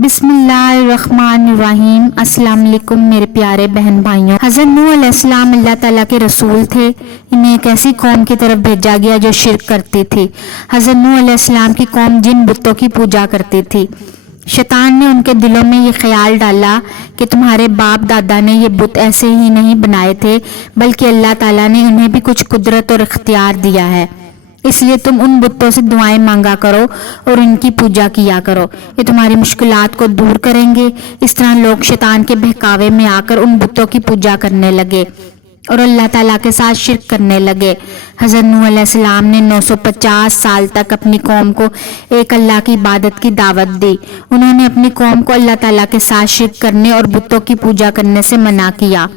बिस्मिल्लाहिर्रहमानिर्रहीम। अस्सलाम वालेकुम मेरे प्यारे बहन भाइयों। हज़रत नूह अलैहिस्सलाम अल्लाह ताला के रसूल थे। इन्हें एक ऐसी कौम की तरफ भेजा गया जो शिर्क करती थी। हज़रत नूह अलैहिस्सलाम की कौम जिन बुतों की पूजा करती थी। शैतान ने उनके दिलों में ये ख्याल डाला कि तुम्हारे बाप दादा ने ये बुत ऐसे ही नहीं बनाए थे, बल्कि अल्लाह ताला ने उन्हें भी कुछ कुदरत और इख्तियार दिया है, इसलिए तुम उन बुतों से दुआएं मांगा करो और इनकी पूजा किया करो, ये तुम्हारी मुश्किलात को दूर करेंगे। इस तरह लोग शैतान के बहकावे में आकर उन बुतों की पूजा करने लगे और अल्लाह ताला के साथ शिर्क करने लगे। हज़रत नूह अलैहिस्सलाम ने 950 साल तक अपनी कौम को एक अल्लाह की इबादत की दावत दी। उन्होंने अपनी कौम को अल्लाह ताला के साथ शिर्क करने और बुतों की पूजा करने से मना किया।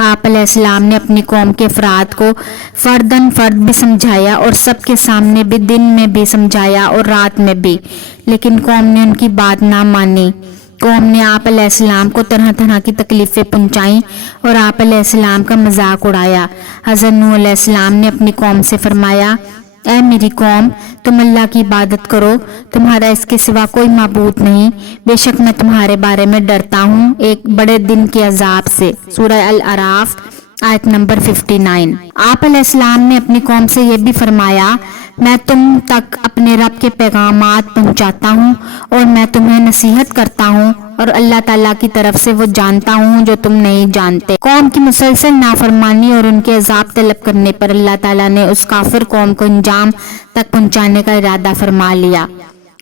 आप अलैहिस्सलाम ने अपनी कौम के अफराद को फर्दन फर्द भी समझाया और सबके सामने भी, दिन में भी समझाया और रात में भी, लेकिन कौम ने उनकी बात ना मानी। कौम ने आप अलैहिस्सलाम को तरह तरह की तकलीफें पहुंचाई और आप अलैहिस्सलाम का मजाक उड़ाया। हज़रत नूह अलैहिस्सलाम ने अपनी कौम से फरमाया, ऐ मेरी कौम, तुम अल्लाह की इबादत करो, तुम्हारा इसके सिवा कोई माबूद नहीं। बेशक मैं तुम्हारे बारे में डरता हूँ एक बड़े दिन के अजाब से। सूरह अल अराफ आयत नंबर 59। आप अलैहिस्सलाम ने अपनी कौम से यह भी फरमाया, मैं तुम तक अपने रब के पैगामात पहुंचाता हूँ और मैं तुम्हें नसीहत करता हूँ और अल्लाह ताला की तरफ से वो जानता हूँ जो तुम नहीं जानते। कौम की मुसलसल नाफरमानी और उनके अजाब तलब करने पर अल्लाह ताला ने उस काफिर कौम को अंजाम तक पहुंचाने का इरादा फरमा लिया।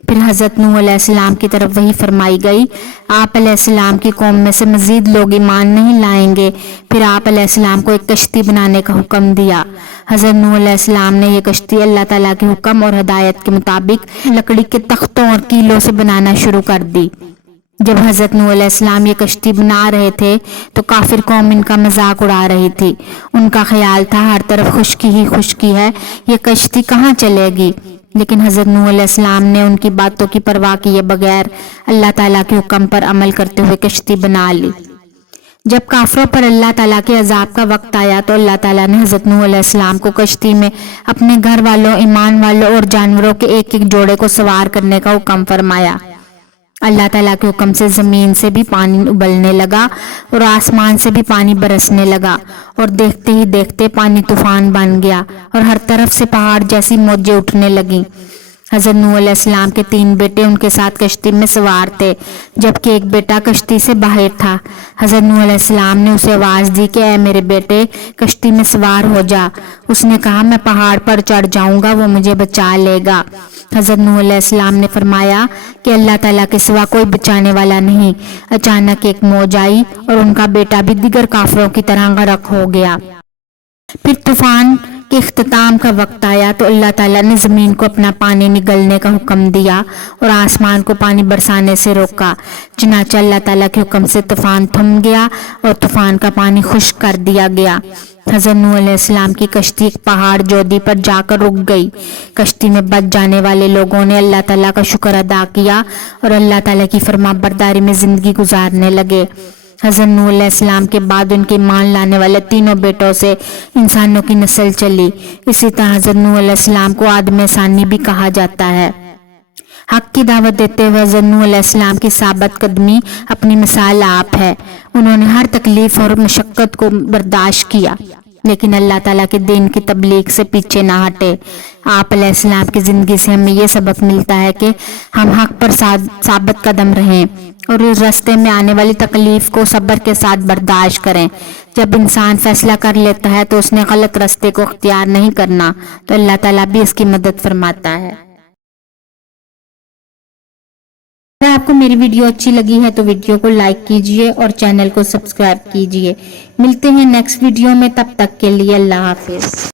फिर हज़रत नूह अलैहिस्सलाम की तरफ वही फरमाई गई, आप अलैहिस्सलाम की कौम में से मजीद लोग ईमान नहीं लाएंगे। फिर आप अलैहिस्सलाम को एक कश्ती बनाने का हुक्म दिया। हज़रत नूह अलैहिस्सलाम ने यह कश्ती अल्लाह ताला के हुक्म और हदायत के मुताबिक लकड़ी के तख्तों और कीलों से बनाना शुरू कर दी। जब हज़रत नूह अलैहिस्सलाम ये कश्ती बना रहे थे तो काफिर कौम इनका मजाक उड़ा रही थी। उनका ख्याल था हर तरफ खुश्की ही खुश्की है, ये कश्ती कहाँ चलेगी। लेकिन हज़रत नूह अलैहिस्सलाम ने उनकी बातों की परवाह किए बगैर अल्लाह ताला के हुक्म पर अमल करते हुए कश्ती बना ली। जब काफिरों पर अल्लाह ताला के अजाब का वक्त आया तो अल्लाह ताला ने हज़रत नूह अलैहिस्सलाम को कश्ती में अपने घर वालों, ईमान वालों और जानवरों के एक एक जोड़े को सवार करने का हुक्म फरमाया। अल्लाह ताला के हुक्म से ज़मीन से भी पानी उबलने लगा और आसमान से भी पानी बरसने लगा और देखते ही देखते पानी तूफान बन गया और हर तरफ से पहाड़ जैसी मौजें उठने लगीं। हज़रत नूह अलैहिस्सलाम के 3 बेटे उनके साथ कश्ती में सवार थे, जबकि एक बेटा कश्ती से बाहर था। हज़रत नूह अलैहिस्सलाम ने उसे आवाज़ दी कि ऐ मेरे बेटे, कश्ती में सवार हो जा। उसने कहा, मैं पहाड़ पर चढ़ जाऊंगा, वो मुझे बचा लेगा। हज़रत नूह अलैहिस्सलाम ने फरमाया कि अल्लाह ताला के सिवा कोई बचाने वाला नहीं। अचानक एक मौज आई और उनका बेटा भी दिगर काफिरों की तरह गर्क हो गया। फिर तूफान के इख्तिताम का वक्त आया तो अल्लाह ताला ने ज़मीन को अपना पानी निगलने का हुक्म दिया और आसमान को पानी बरसाने से रोका। चुनांचे अल्लाह ताला के हुक्म से तूफान थम गया और तूफान का पानी खुश्क कर दिया गया। हज़रत नूह अलैहिस्सलाम की कश्ती एक पहाड़ जोदी पर जाकर रुक गई। कश्ती में बच जाने वाले लोगों ने अल्लाह ताला का शुक्र अदा किया और अल्लाह ताला की फरमाबरदारी में ज़िंदगी गुजारने लगे। हज़रत नूह अलैहिस्सलाम के बाद उनके ईमान लाने वाले 3 बेटों से इंसानों की नस्ल चली। इसी तरह हज़रत नूह अलैहिस्सलाम को आदम सानी भी कहा जाता है। हक की दावत देते हुए हज़रत नूह अलैहिस्सलाम की साबित कदमी अपनी मिसाल आप है। उन्होंने हर तकलीफ और मशक्क़त को बर्दाश्त किया, लेकिन अल्लाह ताला के दीन की तबलीग से पीछे ना हटे। आप अलैहिस्सलाम की ज़िंदगी से हमें यह सबक मिलता है कि हम हक पर साबित कदम रहें और इस रास्ते में आने वाली तकलीफ को सब्र के साथ बर्दाश्त करें। जब इंसान फैसला कर लेता है तो उसने गलत रास्ते को अख्तियार नहीं करना, तो अल्लाह ताला भी इसकी मदद फरमाता है। अगर आपको मेरी वीडियो अच्छी लगी है तो वीडियो को लाइक कीजिए और चैनल को सब्सक्राइब कीजिए। मिलते हैं नेक्स्ट वीडियो में, तब तक के लिए अल्लाह हाफिज।